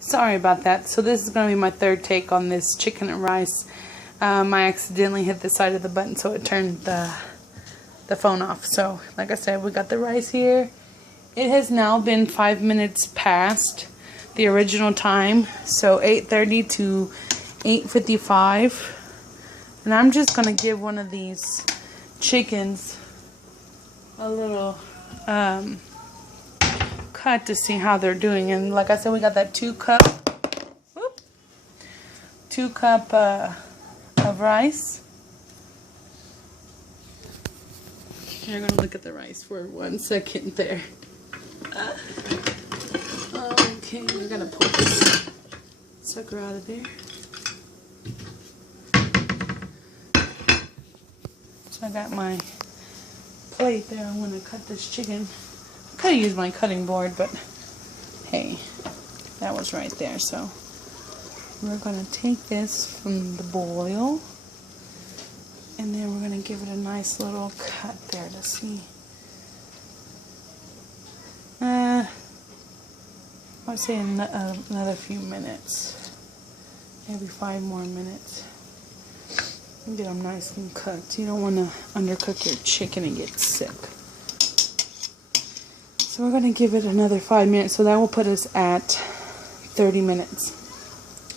Sorry about that. So this is going to be my third take on this chicken and rice. I accidentally hit the side of the button, so it turned the phone off. So like I said, we got the rice here. It has now been 5 minutes past the original time, so 8:30 to 8:55, and I'm just going to give one of these chickens a little cut to see how they're doing. And like I said, we got that 2 cup of rice. You're going to look at the rice for 1 second there. Okay, we're going to pull this sucker out of there. So I got my plate there. I want to cut this chicken. I could have used my cutting board, but hey, that was right there. So we're going to take this from the boil, and then we're going to give it a nice little cut there to see. I'd say another few minutes, maybe 5 more minutes. Get them nice and cooked. You don't want to undercook your chicken and get sick. So we're going to give it another 5 minutes, so that will put us at 30 minutes.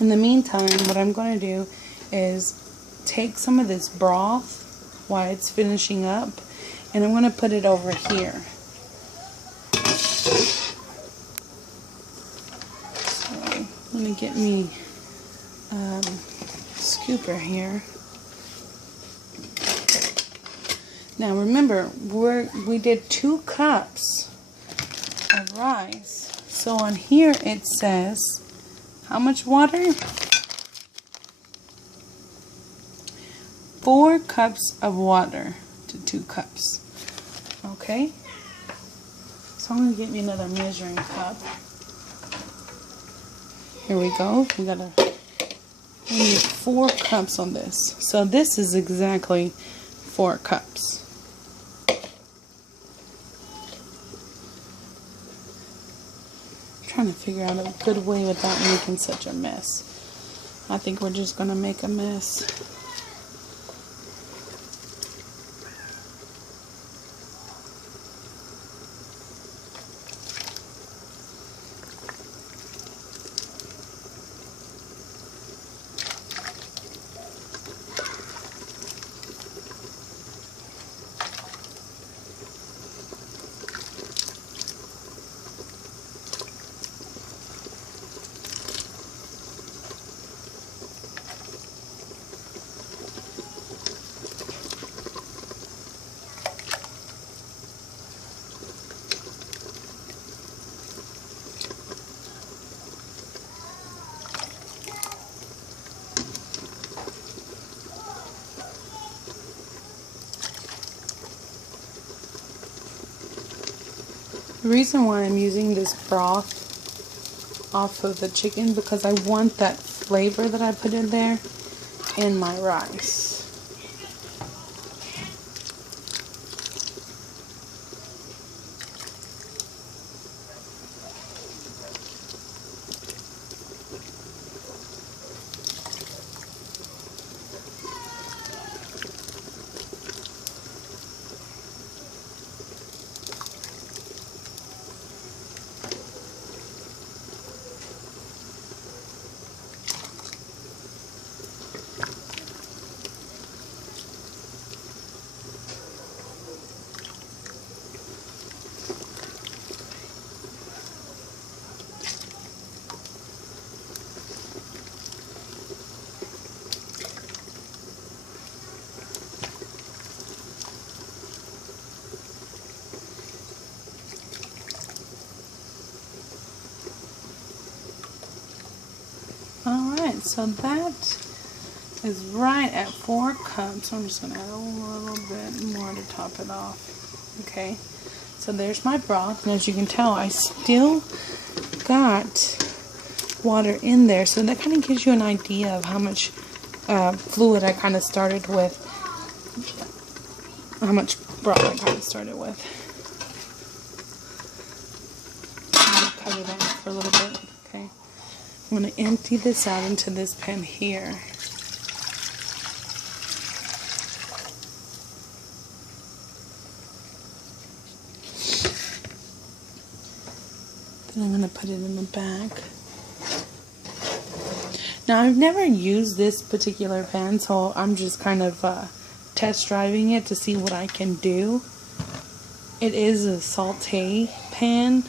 In the meantime, what I'm going to do is take some of this broth while it's finishing up, and I'm going to put it over here. I'm going to get me a scooper here. Now remember, we did 2 cups of rice. So on here it says, how much water? 4 cups of water to 2 cups. Okay? So I'm going to get me another measuring cup. Here we go. We need 4 cups on this. So this is exactly 4 cups. I'm trying to figure out a good way without making such a mess. I think we're just going to make a mess. The reason why I'm using this broth off of the chicken, because I want that flavor that I put in there in my rice. Alright, so that is right at 4 cups. I'm just going to add a little bit more to top it off. Okay, so there's my broth, and as you can tell, I still got water in there, so that kind of gives you an idea of how much fluid I kind of started with, how much broth I kind of started with. I'm going to cover that for a little bit, okay? I'm going to empty this out into this pan here. Then I'm going to put it in the back. Now, I've never used this particular pan, so I'm just kind of test driving it to see what I can do. It is a saute pan,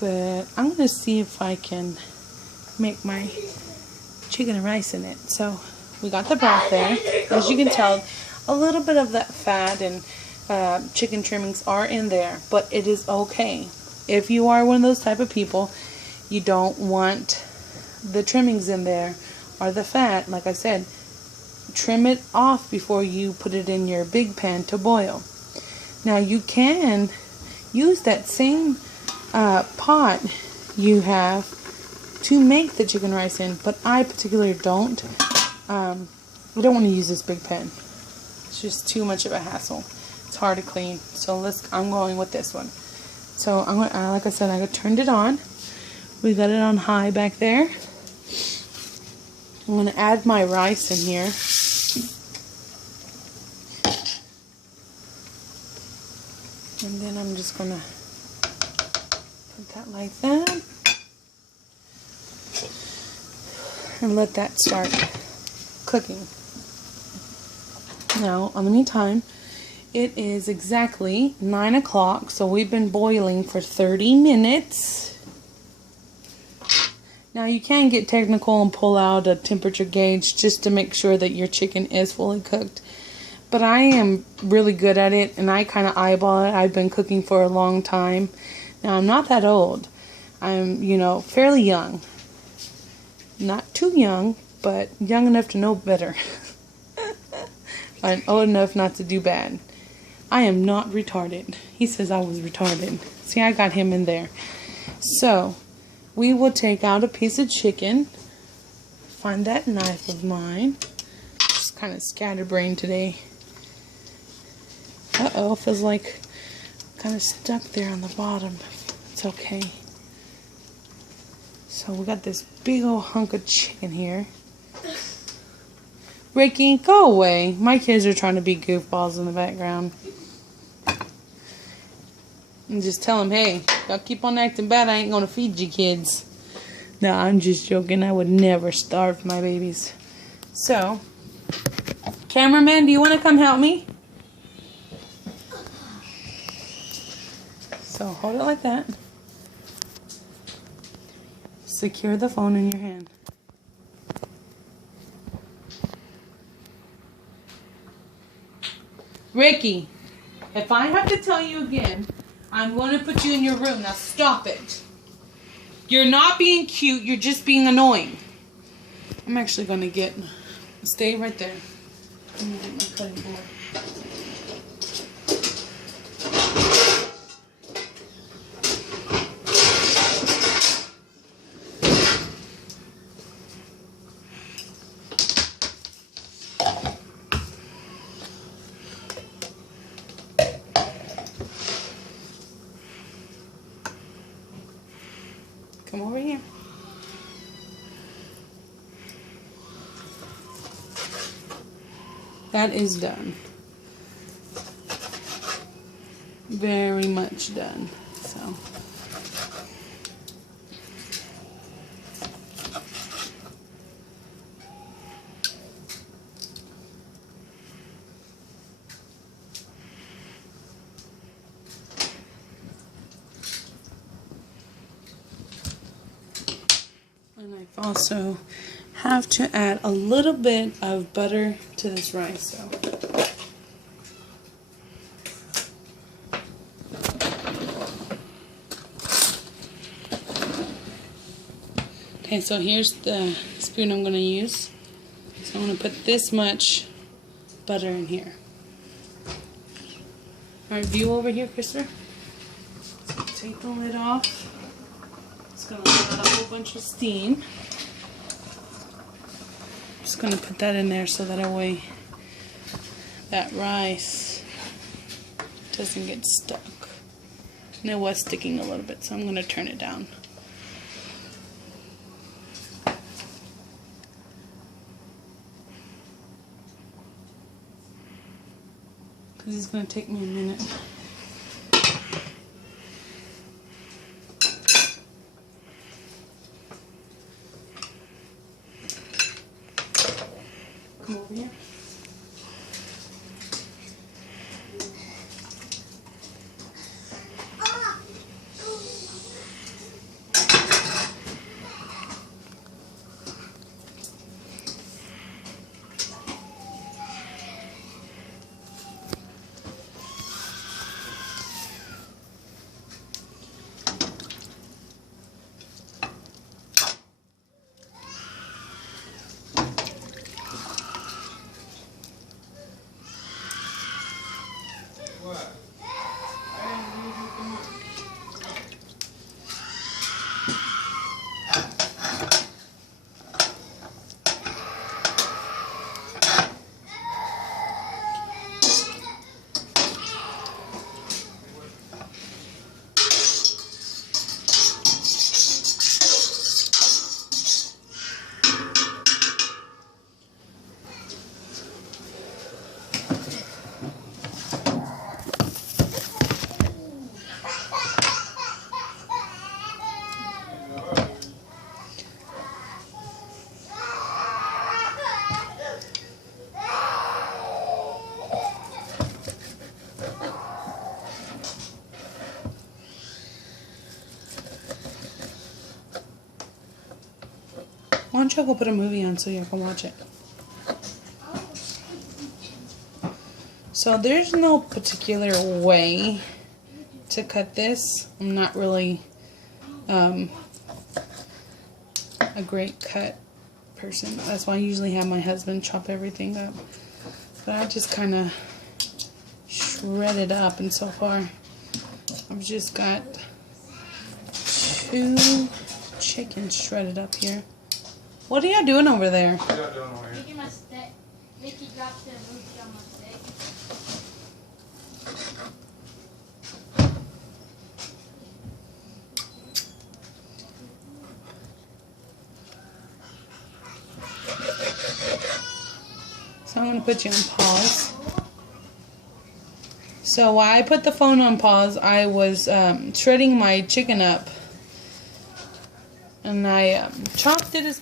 but I'm going to see if I can make my chicken and rice in it. So, we got the broth there. As you can tell, a little bit of that fat and chicken trimmings are in there, but it is okay. If you are one of those type of people, you don't want the trimmings in there or the fat, like I said, trim it off before you put it in your big pan to boil. Now you can use that same pot you have to make the chicken rice in, but I particularly don't. I don't want to use this big pan. It's just too much of a hassle. It's hard to clean. So I'm going with this one. So I'm gonna, like I said, I turned it on. We got it on high back there. I'm going to add my rice in here. And then I'm just going to put that like that. And let that start cooking. Now, in the meantime, it is exactly 9 o'clock, so we've been boiling for 30 minutes. Now you can get technical and pull out a temperature gauge just to make sure that your chicken is fully cooked. But I am really good at it, and I kind of eyeball it. I've been cooking for a long time. Now I'm not that old. I'm, fairly young. Not too young, but young enough to know better. And old enough not to do bad. I am not retarded. He says I was retarded. See, I got him in there. So, we will take out a piece of chicken. Find that knife of mine. Just kind of scatterbrained today. Uh-oh, feels like kind of stuck there on the bottom. It's okay. So we got this big old hunk of chicken here. Ricky, go away. My kids are trying to be goofballs in the background. And just tell them, hey, y'all keep on acting bad, I ain't gonna feed you kids. No, I'm just joking. I would never starve my babies. So, cameraman, do you want to come help me? So, hold it like that. Secure the phone in your hand. Ricky, if I have to tell you again, I'm going to put you in your room. Now stop it. You're not being cute. You're just being annoying. I'm actually going to stay right there. I'm going to get my cutting board. Come over here. That is done. Very much done. So. And I also have to add a little bit of butter to this rice. So. Okay, so here's the spoon I'm going to use. So I'm going to put this much butter in here. Alright, view over here, Christopher. So take the lid off. It's going to let out a whole bunch of steam. Just going to put that in there so that way that rice doesn't get stuck. And it was sticking a little bit, so I'm going to turn it down. This is going to take me a minute. Come over here. Why don't you go put a movie on so you can watch it? So there's no particular way to cut this. I'm not really a great cut person. That's why I usually have my husband chop everything up. But I just kind of shred it up, and so far I've just got 2 chickens shredded up here. What are y'all doing over there? What are y'all doing over here? Making my steak. Mickey dropped the movie on my steak. So I'm going to put you on pause. So while I put the phone on pause, I was shredding my chicken up. And I chopped it as much